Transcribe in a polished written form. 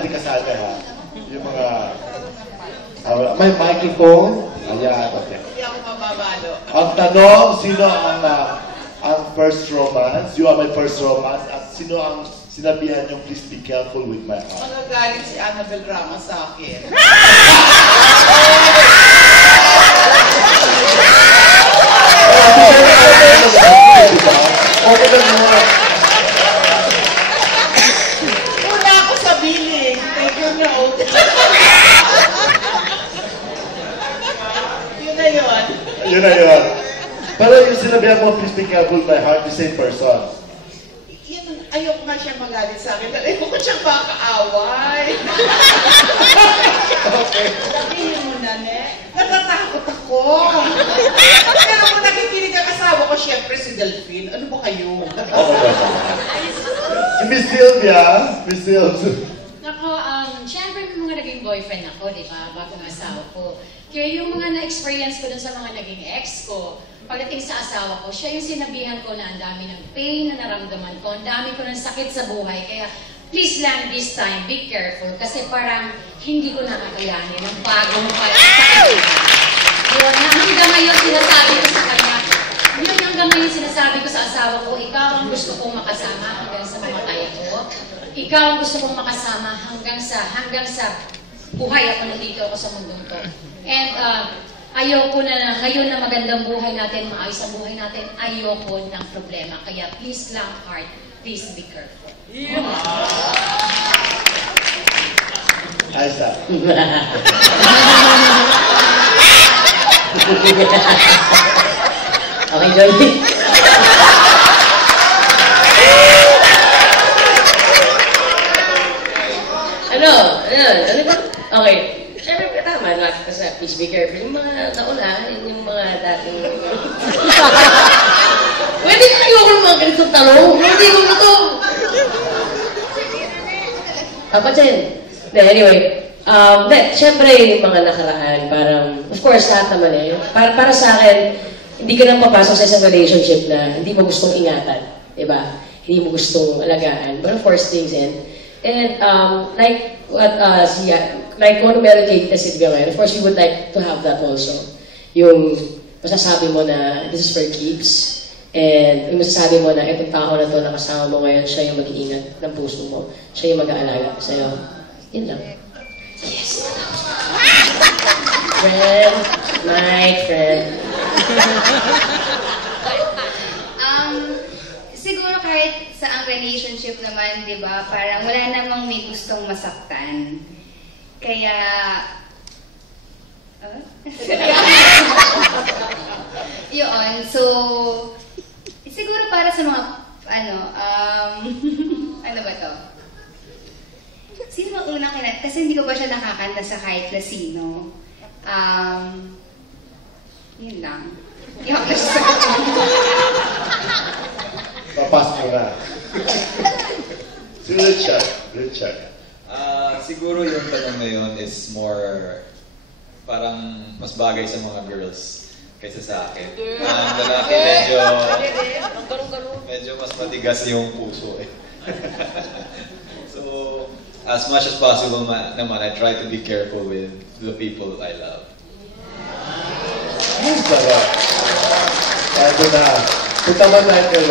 Hindi ka sana ha. Yung mga... may microphone. Ayan, okay. Hindi ako mababalo. Ang tanong, sino ang first romance? You are my first romance. At sino ang sinabihan yung please be careful with my heart? Magagalit si Annabel Ramos sa akin. Okay lang mo. Wala ako sa billing. Thank you note. Yun na yun. Yun na yun. Pero yung sinabihan mo, please be careful with my heart, the same person. Yun, ayoko nga siya magalit sa akin. Ayoko siyang makaaway. Okay. Sabihin mo na, natatakot ako. Pero kung nakikinig ang asawa ko, syempre si Delphine. Ano ba kayo? Si Miss Sylvia. Miss Sylvia. Nako, syempre may mga naging boyfriend ako, di ba? Bagong asawa ko. Kaya yung mga na-experience ko dun sa mga naging ex ko, pagdating sa asawa ko, siya yung sinabihan ko na ang dami ng pain na naramdaman ko, ang dami ko ng sakit sa buhay. Kaya please lang this time, be careful. Kasi parang hindi ko nakakayanin ang bagong sakit. Yun, hanggang ngayon sinasabi ko sa kanya, yun hanggang ngayon sinasabi ko sa asawa ko, ikaw ang gusto kong makasama hanggang sa mamatay ko. Ikaw ang gusto kong makasama hanggang sa buhay ako nandito ako sa mundong to. And ayoko na ngayon na magandang buhay natin, maayos ang buhay natin, ayoko ng problema. Kaya please lang, heart, please be careful. Yeah. Aisa. Okay, Johnny. Ano ba? Okay. Siyempre, tama. Kasi please be careful. Yung mga nauna, yung mga dating... Pwede na ayoko ng mga ganitong tanong. Hindi ko na to. Patsin. Anyway. Siyempre, yung mga nakaraan, parang, of course, lahat naman eh. Para sa akin, hindi ka nang papasok sa isang relationship na hindi mo gustong ingatan. Diba? Hindi mo gustong alagaan. But of course, things end. And like what like what meron kay Sylvia ngayon, of course, you would like to have that also. Yung masasabi mo na this is for keeps. And yung masasabi mo na itong tao na to na kasama mo ngayon, siya yung mag-iingat ng puso mo. Siya yung mag-aalaga sa'yo. Yun lang. Yes! Friend. My friend. Siguro kahit sa ang relationship naman, di ba, parang wala namang may gustong masaktan. Kaya... Yun, so... Siguro para sa mga, ano ba to? Sino ang unang kinanta? Kasi hindi ko ba siya nakakanta sa kahit na sino. Yun lang. Iyak na siya. Papas mo na. Si Richard. Siguro yung tanong na yun is more, parang mas bagay sa mga girls kaysa sa akin. Ang lalaki medyo mas matigas yung puso eh. So, as much as possible naman, I try to be careful with the people I love. Ang sarap. Ito na. Punta man tayo kay Rob.